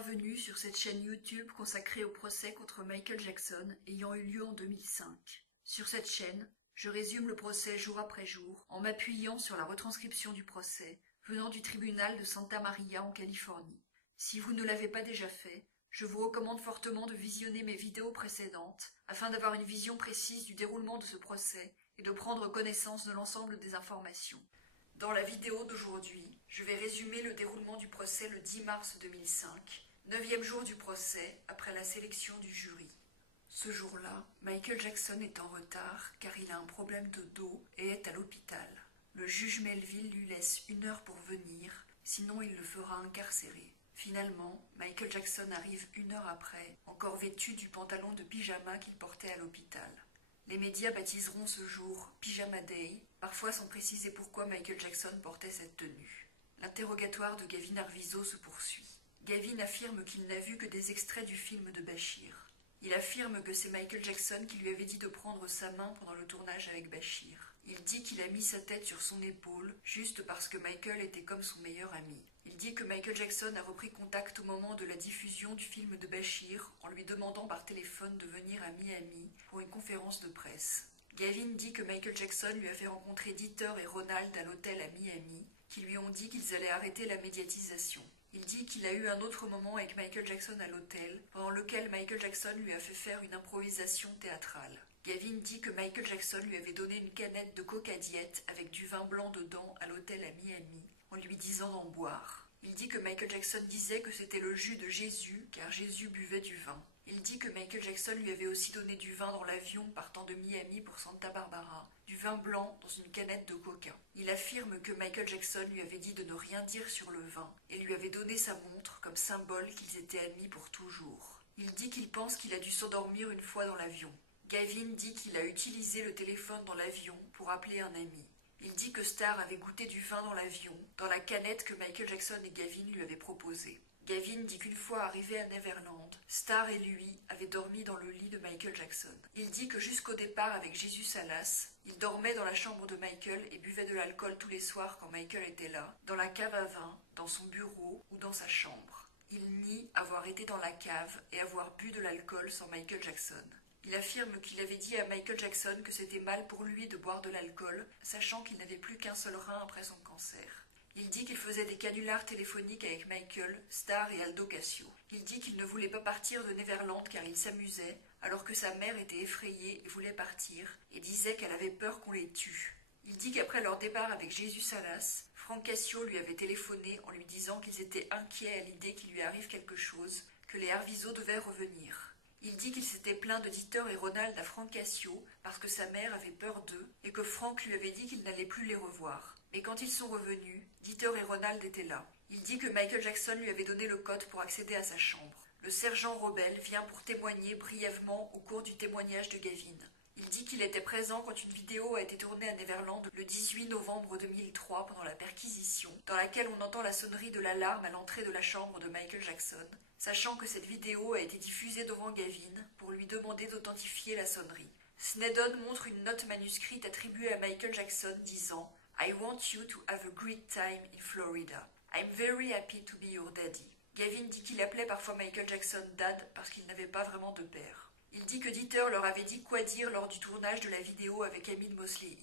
Bienvenue sur cette chaîne YouTube consacrée au procès contre Michael Jackson ayant eu lieu en 2005. Sur cette chaîne, je résume le procès jour après jour en m'appuyant sur la retranscription du procès venant du tribunal de Santa Maria en Californie. Si vous ne l'avez pas déjà fait, je vous recommande fortement de visionner mes vidéos précédentes afin d'avoir une vision précise du déroulement de ce procès et de prendre connaissance de l'ensemble des informations. Dans la vidéo d'aujourd'hui, je vais résumer le déroulement du procès le 10 mars 2005, 9e jour du procès après la sélection du jury. Ce jour-là, Michael Jackson est en retard car il a un problème de dos et est à l'hôpital. Le juge Melville lui laisse 1 heure pour venir, sinon il le fera incarcérer. Finalement, Michael Jackson arrive 1 heure après, encore vêtu du pantalon de pyjama qu'il portait à l'hôpital. Les médias baptiseront ce jour Pyjama Day, parfois sans préciser pourquoi Michael Jackson portait cette tenue. L'interrogatoire de Gavin Arvizo se poursuit. Gavin affirme qu'il n'a vu que des extraits du film de Bachir. Il affirme que c'est Michael Jackson qui lui avait dit de prendre sa main pendant le tournage avec Bachir. Il dit qu'il a mis sa tête sur son épaule juste parce que Michael était comme son meilleur ami. Il dit que Michael Jackson a repris contact au moment de la diffusion du film de Bachir en lui demandant par téléphone de venir à Miami pour une conférence de presse. Gavin dit que Michael Jackson lui a fait rencontrer Dieter et Ronald à l'hôtel à Miami, qui lui ont dit qu'ils allaient arrêter la médiatisation. Il dit qu'il a eu un autre moment avec Michael Jackson à l'hôtel, pendant lequel Michael Jackson lui a fait faire une improvisation théâtrale. Gavin dit que Michael Jackson lui avait donné une canette de Coca Diet avec du vin blanc dedans à l'hôtel à Miami, en lui disant d'en boire. Il dit que Michael Jackson disait que c'était le jus de Jésus, car Jésus buvait du vin. Il dit que Michael Jackson lui avait aussi donné du vin dans l'avion partant de Miami pour Santa Barbara, du vin blanc dans une canette de coca. Il affirme que Michael Jackson lui avait dit de ne rien dire sur le vin et lui avait donné sa montre comme symbole qu'ils étaient amis pour toujours. Il dit qu'il pense qu'il a dû s'endormir une fois dans l'avion. Gavin dit qu'il a utilisé le téléphone dans l'avion pour appeler un ami. Il dit que Starr avait goûté du vin dans l'avion, dans la canette que Michael Jackson et Gavin lui avaient proposée. Gavin dit qu'une fois arrivé à Neverland, Starr et lui avaient dormi dans le lit de Michael Jackson. Il dit que jusqu'au départ avec Jesus Salas, il dormait dans la chambre de Michael et buvait de l'alcool tous les soirs quand Michael était là, dans la cave à vin, dans son bureau ou dans sa chambre. Il nie avoir été dans la cave et avoir bu de l'alcool sans Michael Jackson. Il affirme qu'il avait dit à Michael Jackson que c'était mal pour lui de boire de l'alcool, sachant qu'il n'avait plus qu'un seul rein après son cancer. Il dit qu'il faisait des canulars téléphoniques avec Michael, Starr et Aldo Cascio. Il dit qu'il ne voulait pas partir de Neverland car il s'amusait, alors que sa mère était effrayée et voulait partir, et disait qu'elle avait peur qu'on les tue. Il dit qu'après leur départ avec Jesus Salas, Frank Cascio lui avait téléphoné en lui disant qu'ils étaient inquiets à l'idée qu'il lui arrive quelque chose, que les Arvizo devaient revenir. Il dit qu'il s'était plaint de Dieter et Ronald à Frank Cascio parce que sa mère avait peur d'eux et que Frank lui avait dit qu'il n'allait plus les revoir. Mais quand ils sont revenus, Dieter et Ronald étaient là. Il dit que Michael Jackson lui avait donné le code pour accéder à sa chambre. Le sergent Robel vient pour témoigner brièvement au cours du témoignage de Gavin. Il dit qu'il était présent quand une vidéo a été tournée à Neverland le 18 novembre 2003 pendant la perquisition, dans laquelle on entend la sonnerie de l'alarme à l'entrée de la chambre de Michael Jackson, sachant que cette vidéo a été diffusée devant Gavin pour lui demander d'authentifier la sonnerie. Snedden montre une note manuscrite attribuée à Michael Jackson disant « I want you to have a great time in Florida. I'm very happy to be your daddy ». Gavin dit qu'il appelait parfois Michael Jackson « Dad » parce qu'il n'avait pas vraiment de père. Il dit que Dieter leur avait dit quoi dire lors du tournage de la vidéo avec Amid Mosley.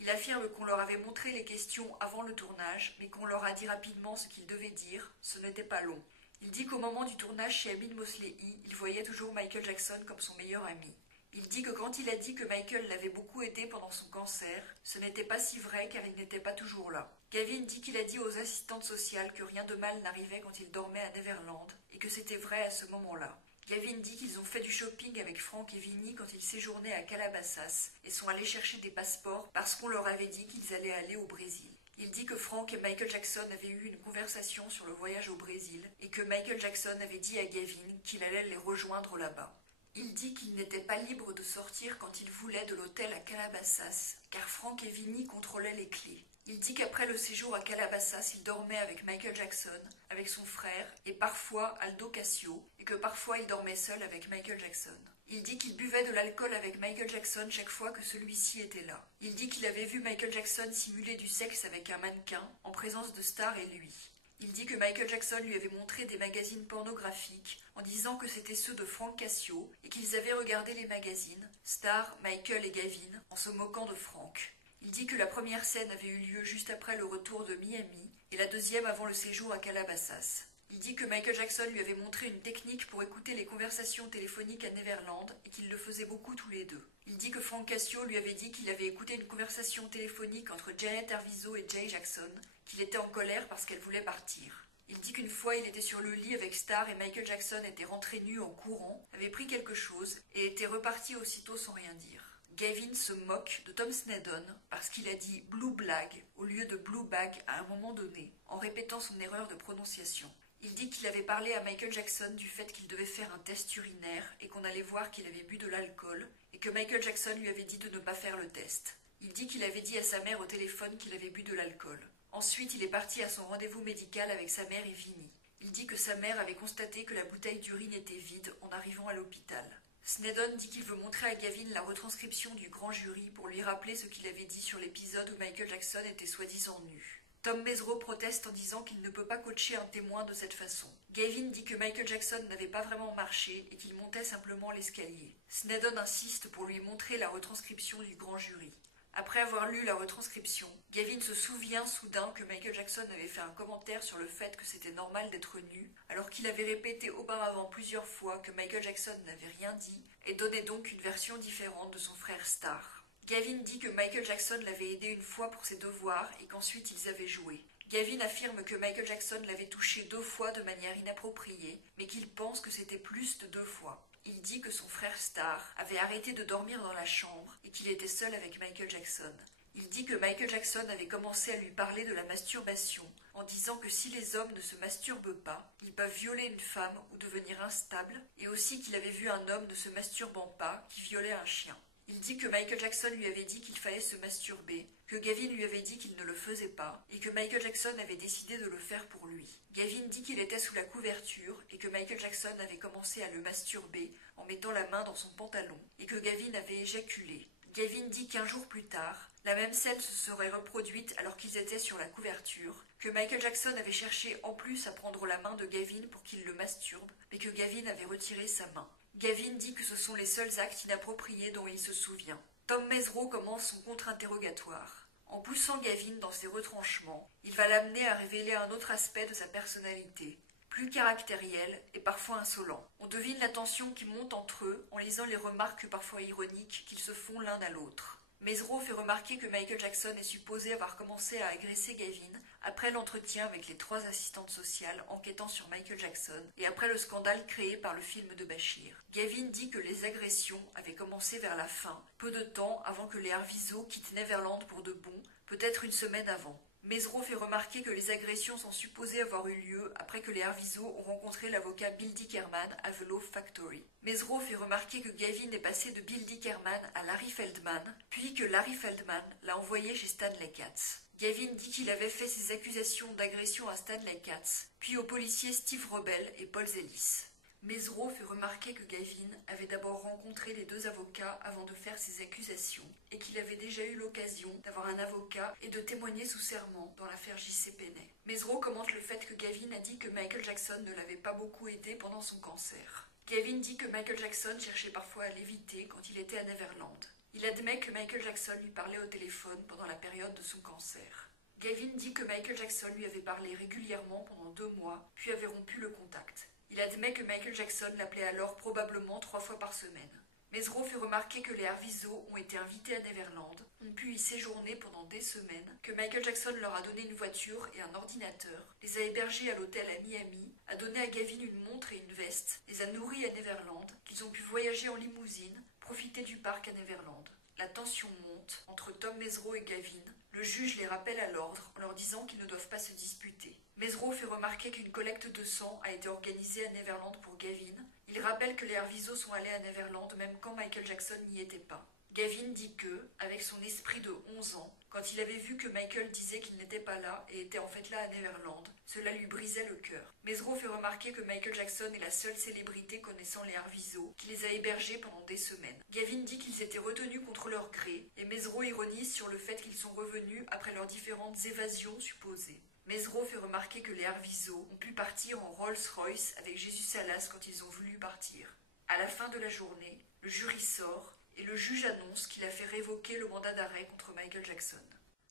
Il affirme qu'on leur avait montré les questions avant le tournage, mais qu'on leur a dit rapidement ce qu'ils devaient dire, ce n'était pas long. Il dit qu'au moment du tournage chez Amid Mosley, il voyait toujours Michael Jackson comme son meilleur ami. Il dit que quand il a dit que Michael l'avait beaucoup aidé pendant son cancer, ce n'était pas si vrai car il n'était pas toujours là. Gavin dit qu'il a dit aux assistantes sociales que rien de mal n'arrivait quand il dormait à Neverland et que c'était vrai à ce moment-là. Gavin dit qu'ils ont fait du shopping avec Frank et Vinny quand ils séjournaient à Calabasas et sont allés chercher des passeports parce qu'on leur avait dit qu'ils allaient aller au Brésil. Il dit que Frank et Michael Jackson avaient eu une conversation sur le voyage au Brésil et que Michael Jackson avait dit à Gavin qu'il allait les rejoindre là-bas. Il dit qu'il n'était pas libre de sortir quand il voulait de l'hôtel à Calabasas, car Frank et Vinny contrôlaient les clés. Il dit qu'après le séjour à Calabasas, il dormait avec Michael Jackson, avec son frère et parfois Aldo Cascio, et que parfois il dormait seul avec Michael Jackson. Il dit qu'il buvait de l'alcool avec Michael Jackson chaque fois que celui-ci était là. Il dit qu'il avait vu Michael Jackson simuler du sexe avec un mannequin en présence de Starr et lui. Il dit que Michael Jackson lui avait montré des magazines pornographiques en disant que c'était ceux de Frank Cassio et qu'ils avaient regardé les magazines, Star, Michael et Gavin, en se moquant de Frank. Il dit que la première scène avait eu lieu juste après le retour de Miami et la deuxième avant le séjour à Calabasas. Il dit que Michael Jackson lui avait montré une technique pour écouter les conversations téléphoniques à Neverland et qu'ils le faisaient beaucoup tous les deux. Il dit que Frank Cassio lui avait dit qu'il avait écouté une conversation téléphonique entre Janet Arvizo et Jay Jackson, qu'il était en colère parce qu'elle voulait partir. Il dit qu'une fois il était sur le lit avec Star et Michael Jackson était rentré nu en courant, avait pris quelque chose et était reparti aussitôt sans rien dire. Gavin se moque de Tom Sneddon parce qu'il a dit Blue Blag au lieu de Blue Bag à un moment donné, en répétant son erreur de prononciation. Il dit qu'il avait parlé à Michael Jackson du fait qu'il devait faire un test urinaire et qu'on allait voir qu'il avait bu de l'alcool et que Michael Jackson lui avait dit de ne pas faire le test. Il dit qu'il avait dit à sa mère au téléphone qu'il avait bu de l'alcool. Ensuite, il est parti à son rendez-vous médical avec sa mère et Vinnie. Il dit que sa mère avait constaté que la bouteille d'urine était vide en arrivant à l'hôpital. Sneddon dit qu'il veut montrer à Gavin la retranscription du grand jury pour lui rappeler ce qu'il avait dit sur l'épisode où Michael Jackson était soi-disant nu. Tom Mesereau proteste en disant qu'il ne peut pas coacher un témoin de cette façon. Gavin dit que Michael Jackson n'avait pas vraiment marché et qu'il montait simplement l'escalier. Sneddon insiste pour lui montrer la retranscription du grand jury. Après avoir lu la retranscription, Gavin se souvient soudain que Michael Jackson avait fait un commentaire sur le fait que c'était normal d'être nu, alors qu'il avait répété auparavant plusieurs fois que Michael Jackson n'avait rien dit et donnait donc une version différente de son frère Star. Gavin dit que Michael Jackson l'avait aidé une fois pour ses devoirs et qu'ensuite ils avaient joué. Gavin affirme que Michael Jackson l'avait touché 2 fois de manière inappropriée, mais qu'il pense que c'était plus de 2 fois. Il dit que son frère Star avait arrêté de dormir dans la chambre et qu'il était seul avec Michael Jackson. Il dit que Michael Jackson avait commencé à lui parler de la masturbation en disant que si les hommes ne se masturbent pas, ils peuvent violer une femme ou devenir instables, et aussi qu'il avait vu un homme ne se masturbant pas qui violait un chien. Il dit que Michael Jackson lui avait dit qu'il fallait se masturber, que Gavin lui avait dit qu'il ne le faisait pas, et que Michael Jackson avait décidé de le faire pour lui. Gavin dit qu'il était sous la couverture, et que Michael Jackson avait commencé à le masturber en mettant la main dans son pantalon, et que Gavin avait éjaculé. Gavin dit qu'1 jour plus tard, la même scène se serait reproduite alors qu'ils étaient sur la couverture, que Michael Jackson avait cherché en plus à prendre la main de Gavin pour qu'il le masturbe, mais que Gavin avait retiré sa main. Gavin dit que ce sont les seuls actes inappropriés dont il se souvient. Tom Mesereau commence son contre-interrogatoire. En poussant Gavin dans ses retranchements, il va l'amener à révéler un autre aspect de sa personnalité, plus caractériel et parfois insolent. On devine la tension qui monte entre eux en lisant les remarques parfois ironiques qu'ils se font l'un à l'autre. Mesereau fait remarquer que Michael Jackson est supposé avoir commencé à agresser Gavin après l'entretien avec les 3 assistantes sociales enquêtant sur Michael Jackson et après le scandale créé par le film de Bachir. Gavin dit que les agressions avaient commencé vers la fin, peu de temps avant que les Arvizo quittent Neverland pour de bon, peut-être une semaine avant. Mesereau fait remarquer que les agressions sont supposées avoir eu lieu après que les Arvizo ont rencontré l'avocat Bill Dickerman à The Law Factory. Mesereau fait remarquer que Gavin est passé de Bill Dickerman à Larry Feldman, puis que Larry Feldman l'a envoyé chez Stanley Katz. Gavin dit qu'il avait fait ses accusations d'agression à Stanley Katz, puis aux policiers Steve Robel et Paul Zellis. Mesereau fait remarquer que Gavin avait d'abord rencontré les 2 avocats avant de faire ses accusations et qu'il avait déjà eu l'occasion d'avoir un avocat et de témoigner sous serment dans l'affaire J.C. Penney. Mesereau commente le fait que Gavin a dit que Michael Jackson ne l'avait pas beaucoup aidé pendant son cancer. Gavin dit que Michael Jackson cherchait parfois à l'éviter quand il était à Neverland. Il admet que Michael Jackson lui parlait au téléphone pendant la période de son cancer. Gavin dit que Michael Jackson lui avait parlé régulièrement pendant 2 mois, puis avait rompu le contact. Il admet que Michael Jackson l'appelait alors probablement 3 fois par semaine. Mesereau fait remarquer que les Arvizo ont été invités à Neverland, ont pu y séjourner pendant des semaines, que Michael Jackson leur a donné une voiture et un ordinateur, les a hébergés à l'hôtel à Miami, a donné à Gavin une montre et une veste, les a nourris à Neverland, qu'ils ont pu voyager en limousine, profiter du parc à Neverland. La tension monte entre Tom Mesereau et Gavin. Le juge les rappelle à l'ordre en leur disant qu'ils ne doivent pas se disputer. Mesereau fait remarquer qu'une collecte de sang a été organisée à Neverland pour Gavin. Il rappelle que les Arvizo sont allés à Neverland même quand Michael Jackson n'y était pas. Gavin dit que, avec son esprit de 11 ans, quand il avait vu que Michael disait qu'il n'était pas là et était en fait là à Neverland, cela lui brisait le cœur. Mesereau fait remarquer que Michael Jackson est la seule célébrité connaissant les Arvizo, qui les a hébergés pendant des semaines. Gavin dit qu'ils étaient retenus contre leur gré, et Mesereau ironise sur le fait qu'ils sont revenus après leurs différentes évasions supposées. Mesereau fait remarquer que les Arvizo ont pu partir en Rolls-Royce avec Jésus Salas quand ils ont voulu partir. À la fin de la journée, le jury sort et le juge annonce qu'il a fait révoquer le mandat d'arrêt contre Michael Jackson.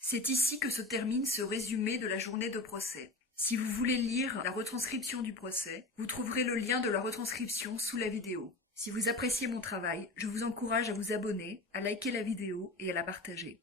C'est ici que se termine ce résumé de la journée de procès. Si vous voulez lire la retranscription du procès, vous trouverez le lien de la retranscription sous la vidéo. Si vous appréciez mon travail, je vous encourage à vous abonner, à liker la vidéo et à la partager.